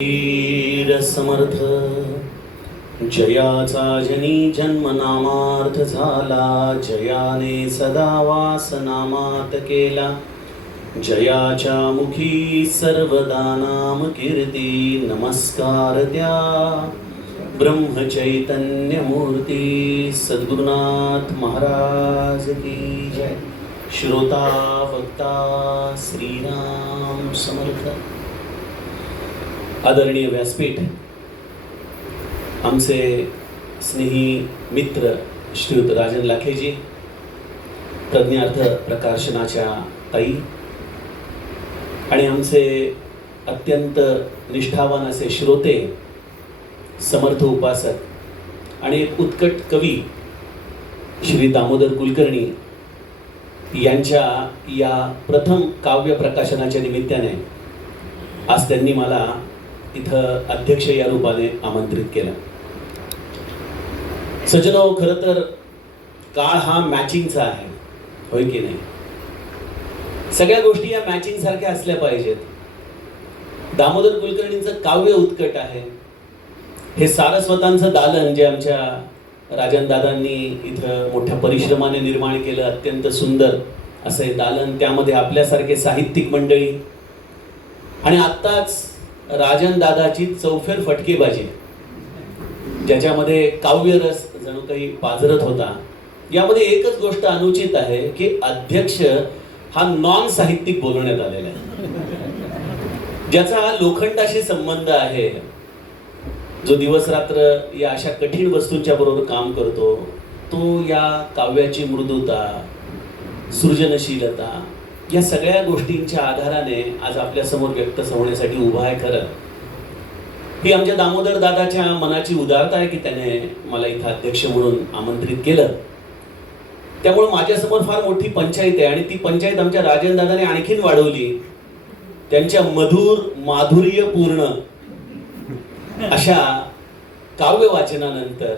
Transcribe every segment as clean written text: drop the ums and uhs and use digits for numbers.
वीर समर्थ जयाचा जनी जन्म नामार्थ झाला, जयाने सदा वास नामात केला, जयाच्या मुखी सर्वदा नाम कीर्ती, नमस्कार द्या ब्रह्मचैतन्य मूर्ती सद्गुरुनाथ महाराज की जय. श्रोता वक्ता श्रीराम समर्थ. आदरणीय व्यासपीठ, आमचे स्नेही मित्र श्रीयुत राजन लाखेजी, प्रज्ञार्थ प्रकाशनाच्या ताई आणि आमचे अत्यंत निष्ठावान असे श्रोते, समर्थ उपासक आणि एक उत्कट कवी श्री दामोदर कुलकर्णी यांच्या या प्रथम काव्य प्रकाशनाच्या निमित्ताने आज त्यांनी मला इथं अध्यक्ष या रूपाने आमंत्रित केलं. सज्जनो, खरं तर काळ हा मॅचिंगचा आहे, होय की नाही? सगळ्या गोष्टी या मॅचिंग सारख्या असल्या पाहिजेत. दामोदर कुलकर्णींचं काव्य उत्कट आहे. हे सारस्वतांचं दालन जे आमच्या राजनदादांनी इथं मोठ्या परिश्रमाने निर्माण केलं, अत्यंत सुंदर असं हे दालन, त्यामध्ये आपल्यासारखे साहित्यिक मंडळी आणि आत्ताच राजनदादाची चौफेर फटकेबाजी, ज्याच्यामध्ये काव्यरस जणू काही पाझरत होता. यामध्ये एकच गोष्ट अनुचित आहे की अध्यक्ष हा नॉन साहित्यिक बोलवण्यात आलेला आहे, ज्याचा लोखंडाशी संबंध आहे, जो दिवस रात्र या अशा कठीण वस्तूंच्या बरोबर काम करतो, तो या काव्याची मृदुता, सृजनशीलता या सगळ्या गोष्टींच्या आधाराने आज आपल्या समोर व्यक्त होण्यासाठी उभा आहे. खरं ही आमच्या दामोदर दादाच्या मनाची उदारता आहे की त्याने मला इथं अध्यक्ष म्हणून आमंत्रित केलं. त्यामुळे माझ्यासमोर फार मोठी पंचायत आहे आणि ती पंचायत आमच्या राजन दादाने आणखीन वाढवली. त्यांच्या मधुर माधुर्यपूर्ण अशा काव्य वाचनानंतर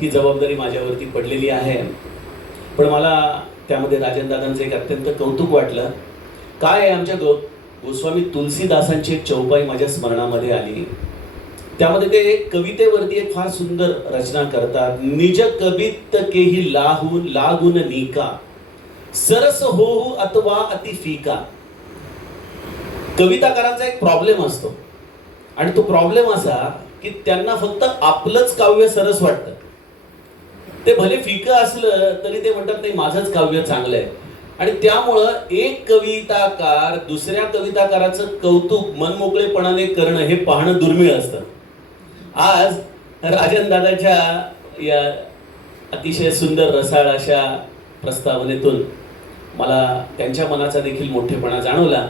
ही जबाबदारी माझ्यावरती पडलेली आहे. पण मला त्यामध्ये राजनदादांचं एक अत्यंत कौतुक वाटलं. काय आहे, आमच्या गोस्वामी तुलसीदासांची एक चौपाई माझ्या स्मरणामध्ये आली. त्यामध्ये ते कवितेवरती एक फार सुंदर रचना करतात. निज कवित केही लागून नीका, सरस होऊ अथवा अति फीका. कविताकारांचा एक प्रॉब्लेम असतो आणि तो प्रॉब्लेम असा की त्यांना फक्त आपलंच काव्य सरस वाटतं. ते भले फिकं असलं तरी ते म्हणतात नाही, माझंच काव्य चांगलं आहे. आणि त्यामुळं एक कविताकार दुसऱ्या कविताकाराचं कौतुक मनमोकळेपणाने करणं हे पाहणं दुर्मिळ असतं. आज राजनदादाच्या या अतिशय सुंदर रसाळ अशा प्रस्तावनेतून मला त्यांच्या मनाचा देखील मोठेपणा जाणवला.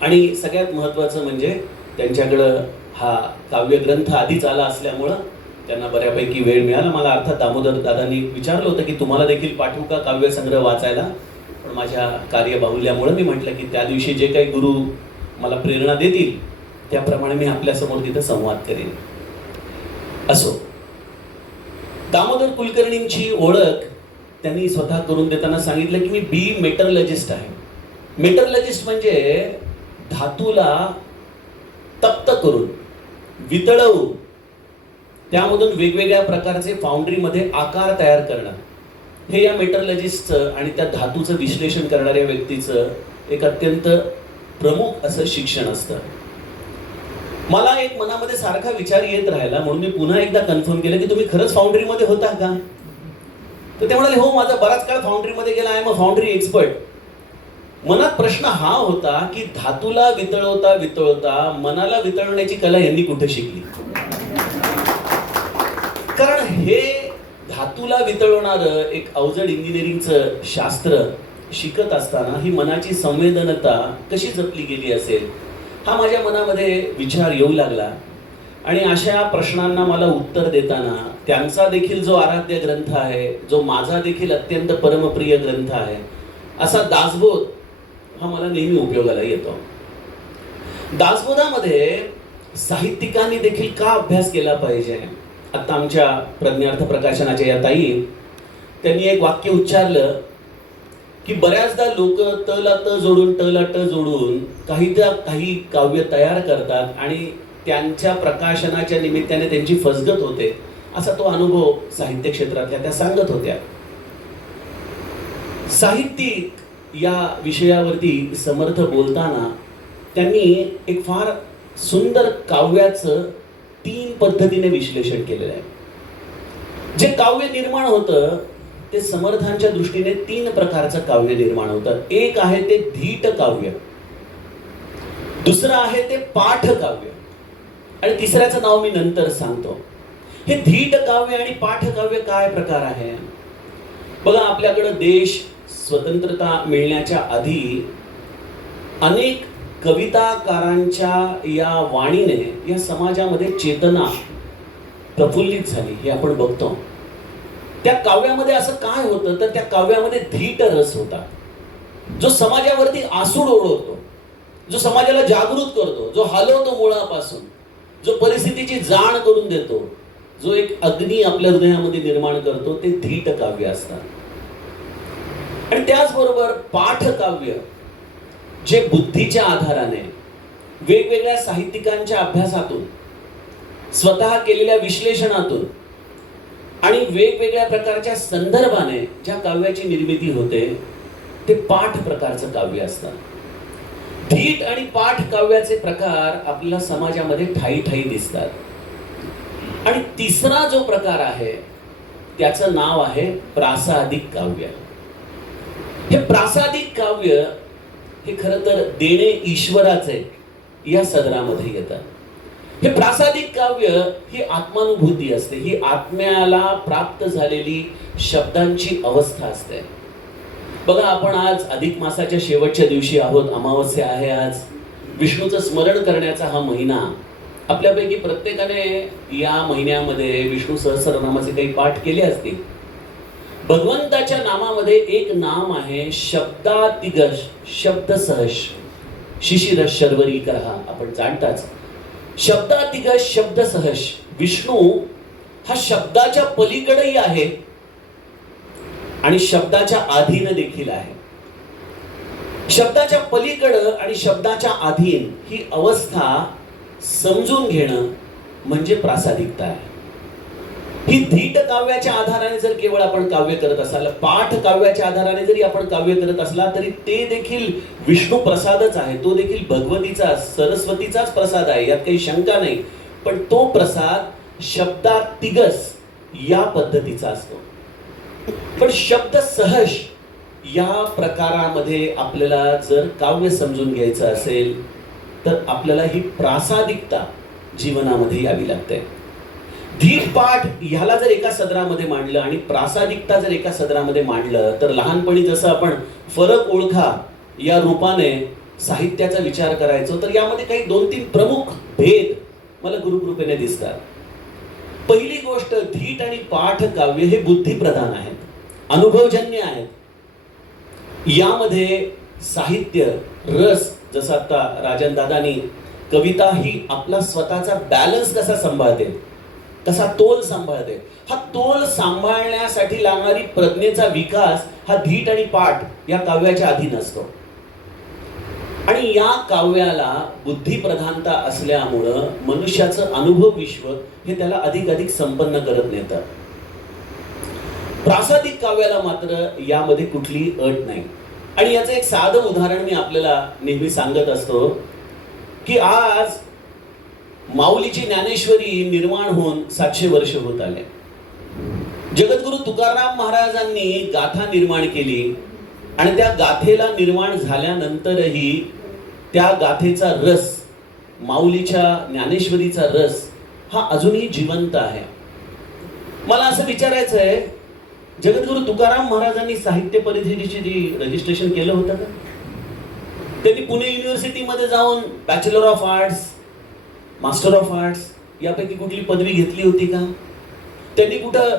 आणि सगळ्यात महत्त्वाचं म्हणजे त्यांच्याकडं हा काव्यग्रंथ आधीच आला असल्यामुळं त्यांना बऱ्यापैकी वेळ मिळाला. मला अर्थात दामोदर दादांनी विचारलं होतं की तुम्हाला देखील पाठवू का काव्यसंग्रह वाचायला, पण माझ्या कार्यबाहुल्यामुळे मी म्हटलं की त्या दिवशी जे काही गुरु मला प्रेरणा देतील त्याप्रमाणे मी आपल्यासमोर तिथं संवाद करेन. असो, दामोदर कुलकर्णींची ओळख त्यांनी स्वतः करून देताना सांगितलं की मी बी मेटरलॉजिस्ट आहे. मेटरलॉजिस्ट म्हणजे धातूला तप्त करून, वितळवून, त्यामधून वेगवेगळ्या प्रकारचे फाउंड्रीमध्ये आकार तयार करणं, हे या मेटरलॉजिस्टचं आणि त्या धातूचं विश्लेषण करणाऱ्या व्यक्तीचं एक अत्यंत प्रमुख असं शिक्षण असतं. मला एक मनामध्ये सारखा विचार येत राहिला, म्हणून मी पुन्हा एकदा कन्फर्म केलं की तुम्ही खरंच फाउंड्रीमध्ये होता का? तर ते म्हणाले, हो, माझा बराच काळ फाउंड्रीमध्ये गेला, I am a foundry expert. मनात प्रश्न हा होता की धातूला वितळवता वितळवता मनाला वितळवण्याची कला यांनी कुठे शिकली? कारण हे धातूला वितळवणारं एक अवजड इंजिनिअरिंगचं शास्त्र शिकत असताना ही मनाची संवेदनता कशी जपली गेली असेल, हा माझ्या मनामध्ये विचार येऊ लागला. आणि अशा प्रश्नांना मला उत्तर देताना त्यांचा देखील जो आराध्य ग्रंथ आहे, जो माझा देखील अत्यंत परमप्रिय ग्रंथ आहे, असा दासबोध हा मला नेहमी उपयोगाला येतो. दासबोधामध्ये साहित्यिकांनी देखील का अभ्यास केला पाहिजे? आता आमच्या प्रज्ञार्थ प्रकाशनाच्या या ताई त्यांनी एक वाक्य उच्चारलं की बऱ्याचदा लोक त ला त जोडून ट ला ट जोडून काही काव्य तयार करतात आणि त्यांच्या प्रकाशनाच्या निमित्ताने त्यांची फसगत होते, असा तो अनुभव साहित्य क्षेत्रातल्या त्या सांगत होत्या. साहित्यिक या विषयावरती समर्थ बोलताना त्यांनी एक फार सुंदर काव्याचं 3 पद्धतीने विश्लेषण केलेलं आहे. जे काव्य निर्माण होतं ते समर्थांच्या दृष्टीने 3 प्रकारचं काव्य निर्माण होतं. एक आहे ते धीट काव्य, दुसरं आहे ते पाठ काव्य, आणि तिसऱ्याचं नाव मी नंतर सांगतो. हे धीट काव्य आणि पाठ काव्य काय प्रकार आहे? बघा, आपल्याकडे देश स्वतंत्रता मिळण्याच्या आधी अनेक कविताकारांच्या या वाणीने या समाजामध्ये चेतना प्रफुल्लित झाली, हे आपण बघतो. त्या काव्यामध्ये असं काय होतं तर त्या काव्यामध्ये धीट रस होता, जो समाजावरती आसूड ओढवतो, जो समाजाला जागृत करतो, जो हलवतो मुळापासून, जो परिस्थितीची जाण करून देतो, जो एक अग्नी आपल्या हृदयामध्ये निर्माण करतो, ते धीट काव्य असतात. आणि त्याचबरोबर पाठ काव्य, जे बुद्धीच्या आधाराने वेगवेगळ्या साहित्यिकांच्या अभ्यासातून, स्वतः केलेल्या विश्लेषणातून आणि वेगवेगळ्या प्रकारच्या संदर्भाने ज्या काव्याची निर्मिती होते, ते पाठ प्रकारचं काव्य असतं. धीट आणि पाठ काव्याचे प्रकार आपल्याला समाजामध्ये ठायी ठायी दिसतात. आणि तिसरा जो प्रकार आहे त्याचं नाव आहे प्रासादिक काव्य. हे प्रासादिक काव्य हे खरं तर देणे ईश्वराचे या सदरामध्ये येतात. हे प्रासादिक काव्य ही आत्मानुभूती असते, ही आत्म्याला प्राप्त झालेली शब्दांची अवस्था असते. बघा, आपण आज अधिक मासाच्या शेवटच्या दिवशी आहोत, अमावस्या आहे आज. विष्णूचं स्मरण करण्याचा हा महिना. आपल्यापैकी प्रत्येकाने या महिन्यामध्ये विष्णू सहस्रनामाचे काही पाठ केले असतील. भगवंताच्या नामामध्ये एक नाम आहे शब्दातिगश, शब्द सहश, शिशिर शर्वरी करहा. आपण जाणताच, शब्दातिगश शब्द सहश. विष्णू हा शब्दाच्या पलीकडेही आहे आणि शब्दाच्या अधीन देखील आहे. शब्दाच्या पलीकडं आणि शब्दाच्या अधीन ही अवस्था समजून घेणं म्हणजे प्रासादिकता आहे. ही धीट काव्याच्या आधाराने जर केवळ आपण काव्य करत असाल, पाठ काव्याच्या आधाराने जरी आपण काव्य करत असला, तरी ते देखील विष्णू प्रसादच आहे. तो देखील भगवतीचा, सरस्वतीचाच प्रसाद आहे, यात काही शंका नाही. पण तो प्रसाद शब्दातिगस या पद्धतीचा असतो. पण शब्द सहज या प्रकारामध्ये आपल्याला जर काव्य समजून घ्यायचं असेल तर आपल्याला ही प्रासादिकता जीवनामध्ये यावी लागते. धीट पाठ ह्याला जर एका सदरामध्ये मांडलं आणि प्रासादिकता जर एका सदरामध्ये मांडलं, तर लहानपणी जसं आपण फरक ओळखा या रूपाने साहित्याचा विचार करायचो, तर यामध्ये काही 2-3 प्रमुख भेद मला गुरुकृपेने दिसतात. पहिली गोष्ट, धीट आणि पाठ काव्य हे बुद्धिप्रधान आहेत, अनुभवजन्य आहेत. यामध्ये साहित्य रस, जसं आता राजन दादानी कविता ही आपला स्वतःचा बॅलन्स कसा सांभाळते, कसा तोल सांभाळते, हा तोल सांभाळण्यासाठी लागणारी प्रज्ञेचा विकास हा धीट आणि पाठ या काव्याच्या अधीन असतो. आणि या काव्याला बुद्धिप्रधानता असल्यामुळं मनुष्याचं अनुभव विश्व हे त्याला अधिक अधिक संपन्न करत नेतं. प्रासादिक काव्याला मात्र यामध्ये कुठलीही अट नाही. आणि याचं एक साधं उदाहरण मी आपल्याला नेहमी सांगत असतो की आज माऊलीची ज्ञानेश्वरी निर्माण होऊन 700 वर्ष होत आले. जगद्गुरु तुकाराम महाराजांनी गाथा निर्माण केली आणि त्या गाथेला निर्माण झाल्यानंतरही त्या गाथेचा रस, माऊलीच्या ज्ञानेश्वरीचा रस हा अजूनही जिवंत आहे. मला असं विचारायचं आहे, जगद्गुरु तुकाराम महाराजांनी साहित्य परिषदेची जी रजिस्ट्रेशन केलं होतं का? त्यांनी पुणे युनिव्हर्सिटीमध्ये जाऊन bachelor of arts, master of arts यापैकी कुठली पदवी घेतली होती का? त्यांनी कुठं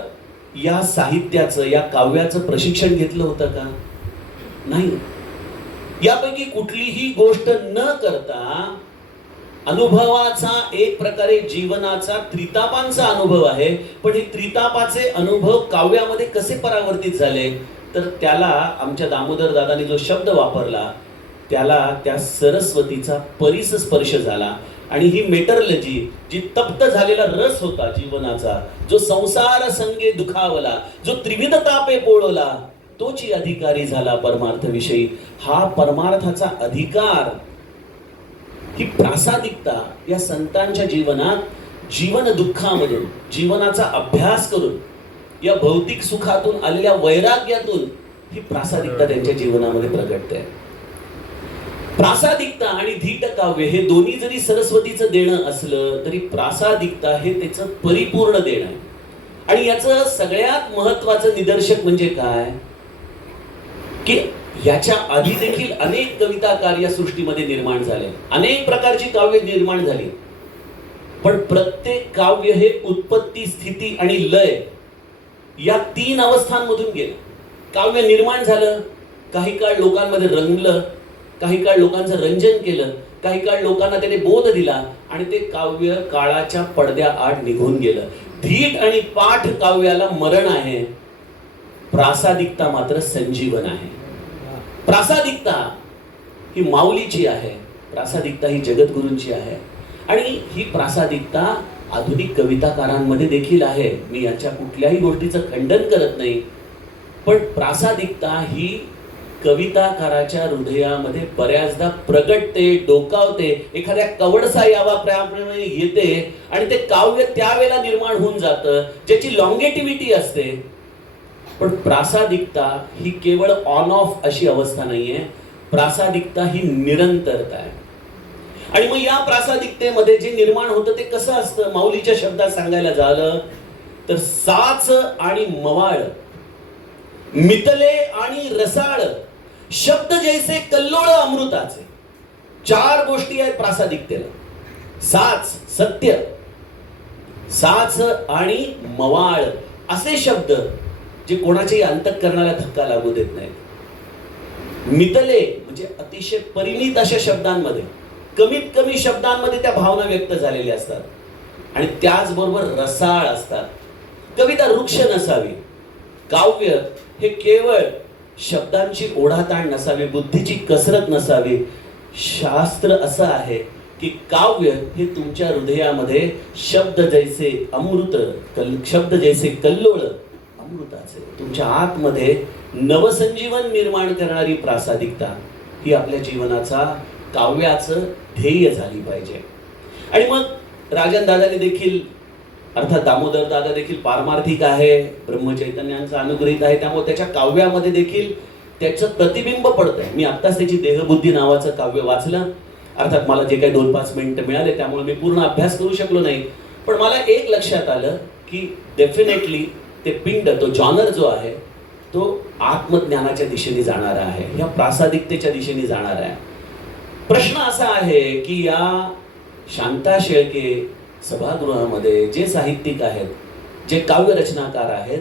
या साहित्याचं, या काव्याचं प्रशिक्षण घेतलं होतं का? नाही. यापैकी कुठलीही गोष्ट न करता अनुभवाचा एक प्रकारे जीवनाचा त्रितापांचा अनुभव आहे. पण हे त्रितापाचे अनुभव काव्यामध्ये कसे परावर्तित झाले, तर त्याला आमच्या दामोदर दादांनी जो शब्द वापरला त्याला त्या सरस्वतीचा परिसस्पर्श झाला. आणि ही मेटरलॉजी, जी तप्त झालेला रस होता जीवनाचा, जो संसार संगे दुखावला, जो त्रिविध तापे पोळवला, तोची अधिकारी झाला परमार्थ विषयी. हा परमार्थाचा अधिकार, ही प्रासादिकता या संतांच्या जीवनात, जीवन दुःखामधून, जीवनाचा अभ्यास करून, या भौतिक सुखातून आलेल्या वैराग्यातून ही प्रासादिकता त्यांच्या जीवनामध्ये प्रगटते. प्रासादिकता आणि धीट काव्य हे दोन्ही जरी सरस्वतीचं देणं असलं तरी प्रासादिकता हे त्याचं परिपूर्ण देणं आहे. आणि याचं सगळ्यात महत्वाचं निदर्शक म्हणजे काय की याच्या आधी देखील अनेक कविताकार या सृष्टीमध्ये निर्माण झाले, अनेक प्रकारची काव्य निर्माण झाली, पण प्रत्येक काव्य हे उत्पत्ती, स्थिती आणि लय या 3 अवस्थांमधून गेलं. काव्य निर्माण झालं, काही काळ लोकांमध्ये रंगलं, काही काळ लोकांचं रंजन केलं, काही काळ लोकांना त्याने बोध दिला आणि ते काव्य काळाच्या पडद्याआड निघून गेलं. धीट आणि पाठ काव्याला मरण आहे, प्रासादिकता मात्र संजीवन आहे. प्रासादिकता ही माऊलीची आहे, प्रासादिकता ही जगद्गुरूंची आहे आणि ही प्रासादिकता आधुनिक कविताकारांमध्ये देखील आहे. मी याच्या कुठल्याही गोष्टीचं खंडन करत नाही, पण प्रासादिकता ही कविताकाराच्या हृदयामध्ये बऱ्याचदा प्रगटते, डोकावते, एखाद्या कवडसा यावाप्रमाणे येते आणि ते काव्य त्यावेळेला निर्माण होऊन जातं, ज्याची लॉंगेटिव्हिटी असते. पण प्रासादिकता ही केवळ ऑन ऑफ अशी अवस्था नाहीये, प्रासादिकता ही निरंतरता आहे. आणि मग या प्रासादिकतेमध्ये जे निर्माण होतं ते कसं असतं, माऊलीच्या शब्दात सांगायला झालं तर साच आणि मवाळ, मितले आणि रसाळ, शब्द जैसे कल्लोळ अमृताचे. 4 गोष्टी आहेत प्रासादिकतेला. साच सत्य, साच आणि मवाळ असे शब्द जे कोणाच्याही अंतःकरणाला धक्का लागू देत नाहीत. मितले म्हणजे अतिशय परिमित अशा शब्दांमध्ये, कमीत कमी शब्दांमध्ये त्या भावना व्यक्त झालेल्या असतात आणि त्याचबरोबर रसाळ असतात. कविता वृक्ष नसावी, काव्य हे केवळ शब्दांची ओढाताण नसावी, बुद्धीची कसरत नसावी. शास्त्र असं आहे की काव्य हे तुमच्या हृदयामध्ये शब्द जैसे अमृत, शब्द जैसे कल्लोळ अमृताचे, तुमच्या आतमध्ये नवसंजीवन निर्माण करणारी प्रासादिकता ही आपल्या जीवनाचा, काव्याचं ध्येय झाली पाहिजे. आणि मग राजन दादाने देखील, अर्थात दामोदर दादा देखील पारमार्थिक आहे, ब्रह्मचैतन्यांचा अनुग्रहित आहे, त्यामुळे त्याच्या काव्यामध्ये देखील त्याचं प्रतिबिंब पडतंय. मी आत्ताच त्याची देहबुद्धी नावाचं काव्य वाचलं. अर्थात मला जे काही 2-5 मिनिटं मिळाले त्यामुळे मी पूर्ण अभ्यास करू शकलो नाही, पण मला एक लक्षात आलं की डेफिनेटली ते पिंड, तो जॉनर जो आहे तो आत्मज्ञानाच्या दिशेने जाणारा आहे, या प्रासादिकतेच्या दिशेने जाणारा आहे. प्रश्न असा आहे की या शांता शेळके सभागृहामध्ये जे साहित्यिक आहेत, जे काव्य रचनाकार आहेत,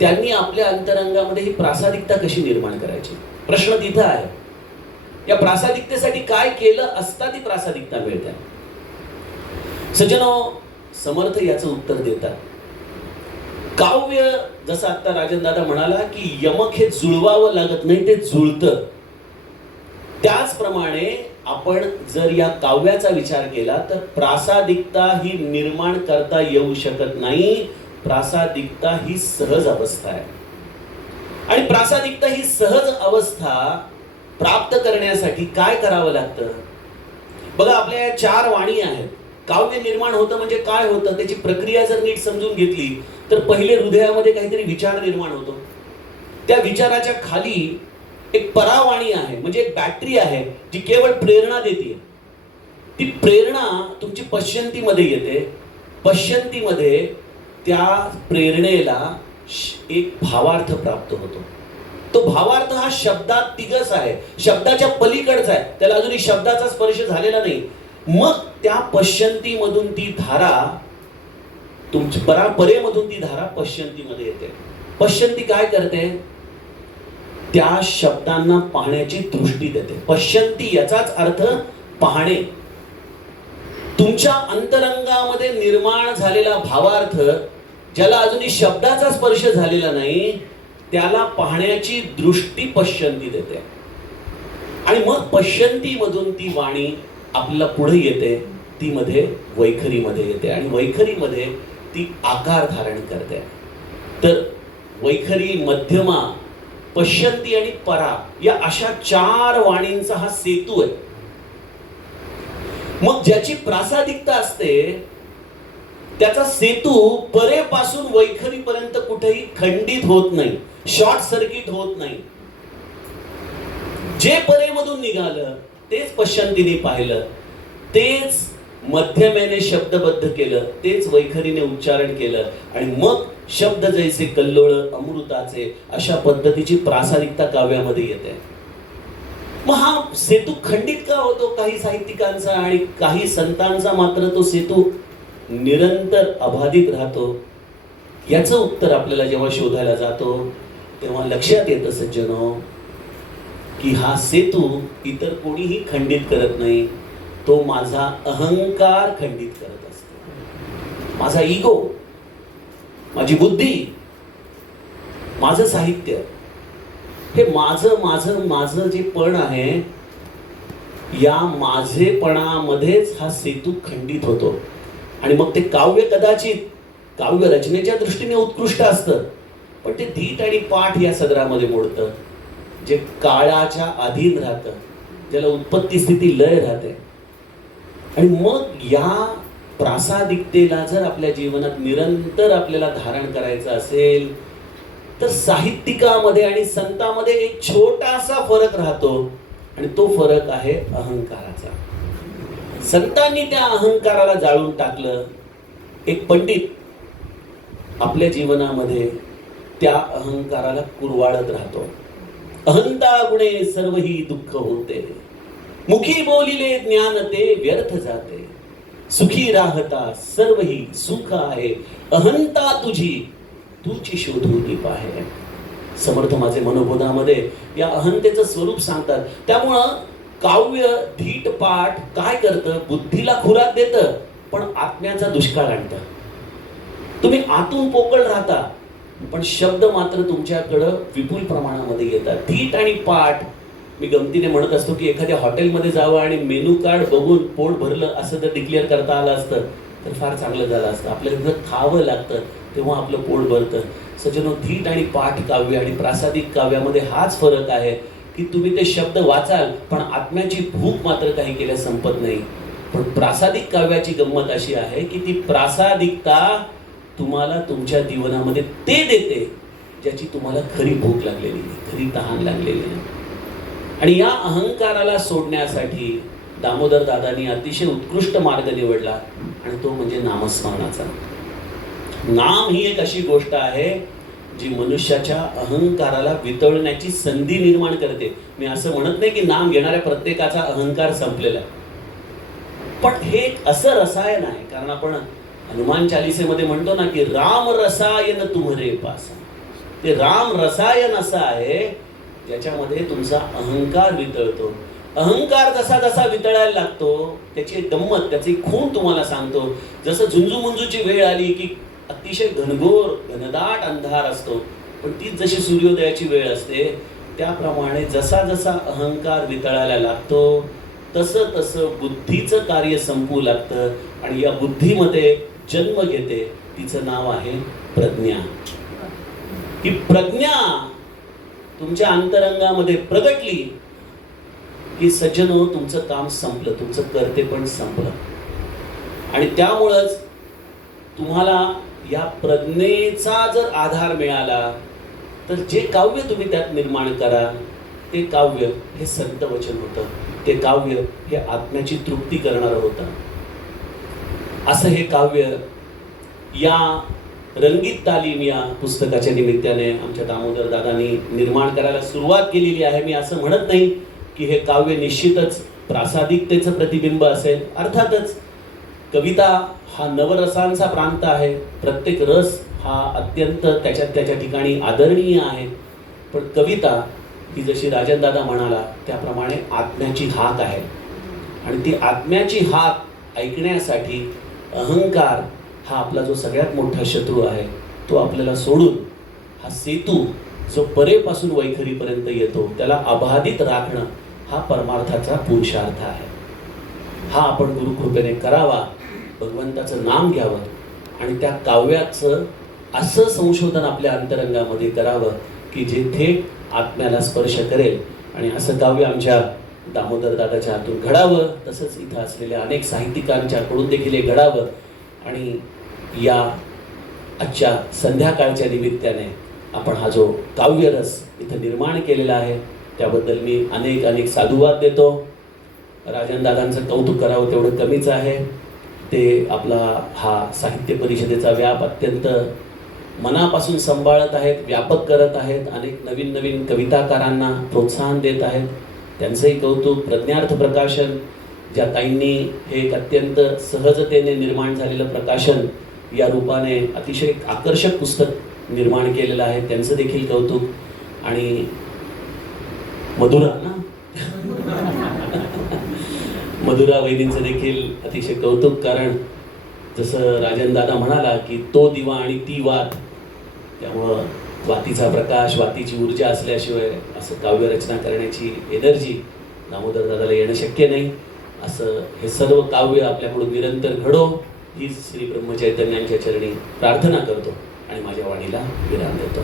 त्यांनी आपल्या अंतरंगामध्ये ही प्रासादिकता कशी निर्माण करायची, प्रश्न तिथं आहे. या प्रासादिकतेसाठी काय केलं असता ती प्रासादिकता मिळते? सज्जनो, समर्थ याचं उत्तर देतात. काव्य, जसं आता राजनदादा म्हणाला की यमक हे जुळवावं लागत नाही, ते जुळतं. त्याचप्रमाणे आपण जर या काव्याचा विचार केला तर प्रासादिकता ही निर्माण करता येऊ शकत नाही. प्रासादिकता ही सहज अवस्था आहे आणि प्रासादिकता ही सहज अवस्था प्राप्त करण्यासाठी काय करावं लागतं? बघा, आपल्या या 4 वाणी आहेत. काव्य निर्माण होतं म्हणजे काय होतं, त्याची प्रक्रिया जर नीट समजून घेतली तर पहिले हृदयामध्ये काहीतरी विचार निर्माण होतो. त्या विचाराच्या खाली एक परावाणी आहे, म्हणजे एक बॅटरी आहे जी केवळ प्रेरणा देते. ती प्रेरणा तुमची पश्यंतीमध्ये येते. पश्यंतीमध्ये त्या प्रेरणेला एक भावार्थ प्राप्त होतो. तो भावार्थ हा शब्दात तिगस आहे, शब्दाच्या पलीकडचा आहे, त्याला अजूनही शब्दाचा स्पर्श झालेला नाही. मग त्या पश्यंतीमधून ती धारा, तुमची परापरेमधून ती धारा पश्यंतीमध्ये येते. पश्यंती काय करते? त्या शब्दांना पाहण्याची दृष्टी देते. पश्यंती याचाच अर्थ पाहणे. तुमच्या अंतरंगामध्ये निर्माण झालेला भावार्थ, ज्याला अजूनही शब्दाचा स्पर्श झालेला नाही, त्याला पाहण्याची दृष्टी पश्यंती देते. आणि मग पश्यंतीमधून ती वाणी आपल्याला पुढे येते भक्तीमध्ये वैखरीमध्ये येते आणि वैखरीमध्ये ती आकार धारण करते. तर वैखरी, मध्यमा, पश्यंती आणि परा या अशा 4 वाणींचा हा सेतू आहे. मग ज्याची प्रासादिकता असते त्याचा सेतू परेपासून वैखरीपर्यंत कुठेही खंडित होत नाही, शॉर्ट सर्किट होत नाही. जे परेमधून निघालं तेच पश्यंतीने पाहिलं, तेच मध्यमेने शब्दबद्ध केलं, तेच वैखरीने उच्चारण केलं आणि मग शब्द जैसे कल्लोळ अमृताचे अशा पद्धतीची प्रासादिकता काव्यामध्ये येते. मग हा सेतू खंडित का होतो काही साहित्यिकांचा आणि काही संतांचा मात्र तो सेतू निरंतर अबाधित राहतो? याचं उत्तर आपल्याला जेव्हा शोधायला जातो तेव्हा लक्षात येतं सज्जनो की हा सेतू इतर कोणीही खंडित करत नाही, तो माझा अहंकार खंडित करत असतो. माझा इगो, माझी बुद्धी, माझं साहित्य, हे माझं माझं माझं जे पण आहे या माझेपणामध्येच हा सेतू खंडित होतो. आणि मग ते काव्य कदाचित काव्य रचनेच्या दृष्टीने उत्कृष्ट असतं, पण ते धीट आणि पाठ या सदरामध्ये मोडतं, जे काळाच्या अधीन राहतं, ज्याला उत्पत्ती स्थिती लय राहते. आणि मग या प्रासादिकतेला जर आपल्या जीवनात निरंतर आपल्याला धारण करायचं असेल तर साहित्यिकामध्ये आणि संतांमध्ये एक छोटासा फरक राहतो आणि तो फरक आहे अहंकाराचा. संतांनी त्या अहंकाराला जाळून टाकलं. एक पंडित आपल्या जीवनामध्ये त्या अहंकाराला कुरवाळत राहतो. अहंता गुणे सर्वही दुःख होते, मुखी बोलिले ज्ञान ते व्यर्थ जाते, सुखी राहता सर्वही सुख आहे, अहंता तुझी तुझी शोधून पाहे. समर्थ माझे मनोबोधामध्ये या अहंतेचं स्वरूप सांगतात. त्यामुळं काव्य धीट पाठ काय करतं, बुद्धीला खुराक देतं पण आत्म्याचा दुष्काळ आणतं. तुम्ही आतून पोकळ राहता पण शब्द मात्र तुमच्याकडं विपुल प्रमाणामध्ये येतात. धीट आणि पाठ, मी गमतीने म्हणत असतो की एखाद्या हॉटेलमध्ये जावं आणि मेनू कार्ड बघून पोट भरलं असं जर डिक्लेअर करता आलं असतं तर फार चांगलं झालं असतं. आपल्याला जर खावं लागतं तेव्हा आपलं पोट भरतं. सज्जनो, धीट आणि पाठ काव्य आणि प्रासादिक काव्यामध्ये हाच फरक आहे की तुम्ही ते शब्द वाचाल पण आत्म्याची भूक मात्र काही केल्या संपत नाही. पण प्रासादिक काव्याची गंमत अशी आहे की ती प्रासादिकता तुम्हाला तुमच्या जीवनामध्ये ते देते ज्याची तुम्हाला खरी भूक लागलेली आहे, खरी तहान लागलेली आहे. आणि या अहंकाराला सोडण्यासाठी दामोदर दादांनी अतिशय उत्कृष्ट मार्ग निवडला आणि तो म्हणजे नामस्मरणाचा. नाम ही एक अशी गोष्ट आहे जी मनुष्याच्या अहंकाराला वितळण्याची संधी निर्माण करते. मी असं म्हणत नाही की नाम घेणाऱ्या प्रत्येकाचा अहंकार संपलेला आहे, पण हे एक असं रसायन आहे. कारण आपण हनुमान चालिसेमध्ये म्हणतो ना की राम रसायन तुम्हरे पासा. ते राम रसायन असं आहे ज्याच्यामध्ये तुमचा अहंकार वितळतो. अहंकार जसा जसा वितळायला लागतो त्याची एक गंमत, त्याची खूण तुम्हाला सांगतो. जसं झुंजूमुंजूची वेळ आली की अतिशय घनघोर घनदाट अंधार असतो, पण तीच जशी सूर्योदयाची वेळ असते त्याप्रमाणे जसा जसा अहंकार वितळायला लागतो तसं तसं बुद्धीचं कार्य संपू लागतं आणि या बुद्धीमध्ये जन्म घेते. तिचं नाव आहे प्रज्ञा. ही प्रज्ञा तुमच्या अंतरंगामध्ये प्रगटली की सज्जनो तुमचं काम संपलं, तुमचं कर्तेपण संपलं. आणि त्यामुळंच तुम्हाला या प्रज्ञेचा जर आधार मिळाला तर जे काव्य तुम्ही त्यात निर्माण कराल ते काव्य हे संत वचन होतं, ते काव्य हे आत्म्याची तृप्ती करणारं होतं. असं हे काव्य या रंगीत तालीम या पुस्तकाच्या निमित्ताने आमच्या दामोदर दादांनी निर्माण करायला सुरुवात केलेली आहे. मी असं म्हणत नाही की हे काव्य निश्चितच प्रासादिकतेचं प्रतिबिंब असेल. अर्थातच कविता हा नवरसांचा प्रांत आहे. प्रत्येक रस हा अत्यंत त्याच्या ठिकाणी आदरणीय आहे. पण कविता ही जशी राजन दादा म्हणाला त्याप्रमाणे आत्म्याची हाक आहे आणि ती आत्म्याची हाक ऐकण्यासाठी अहंकार हा आपला जो सगळ्यात मोठा शत्रू आहे तो आपल्याला सोडून हा सेतू जो परेपासून वैखरीपर्यंत येतो त्याला अबाधित राखणं हा परमार्थाचा पुरुषार्थ आहे. हा आपण गुरुकृपेने करावा, भगवंताचं नाम घ्यावं आणि त्या काव्याचं असं संशोधन आपल्या अंतरंगामध्ये करावं की जे थेट आत्म्याला स्पर्श करेल. आणि असं काव्य आमच्या दामोदर दादाच्या हातून घडावं, तसंच इथं असलेल्या अनेक साहित्यिकांच्याकडून देखील हे घडावं. आणि या आजच्या संध्याकाळच्या निमित्ताने आपण हा जो काव्यरस इथं निर्माण केलेला आहे त्याबद्दल मी अनेक अनेक साधुवाद देतो. राजन दादांचं कौतुक करावं तेवढं कमीच आहे. ते आपला हा साहित्य परिषदेचा व्याप अत्यंत मनापासून सांभाळत आहेत, व्यापक करत आहेत, अनेक नवीन नवीन कविताकारांना प्रोत्साहन देत आहेत. त्यांचंही कौतुक. प्रज्ञार्थ प्रकाशन ज्या ताईंनी हे एक अत्यंत सहजतेने निर्माण झालेलं प्रकाशन या रूपाने अतिशय आकर्षक पुस्तक निर्माण केलेलं आहे, त्यांचं देखील कौतुक. आणि मधुरा ना मधुरा वहिनींचं देखील अतिशय कौतुक. कारण जसं राजन दादा म्हणाला की तो दिवा आणि ती वात, त्यामुळं वातीचा प्रकाश, वातीची ऊर्जा असल्याशिवाय असं काव्यरचना करण्याची एनर्जी दामोदर दादाला येणं शक्य नाही. असं हे सर्व काव्य आपल्याकडून निरंतर घडो हीच श्री ब्रह्मचैतन्यांच्या चरणी प्रार्थना करतो आणि माझ्या वाणीला विराम देतो.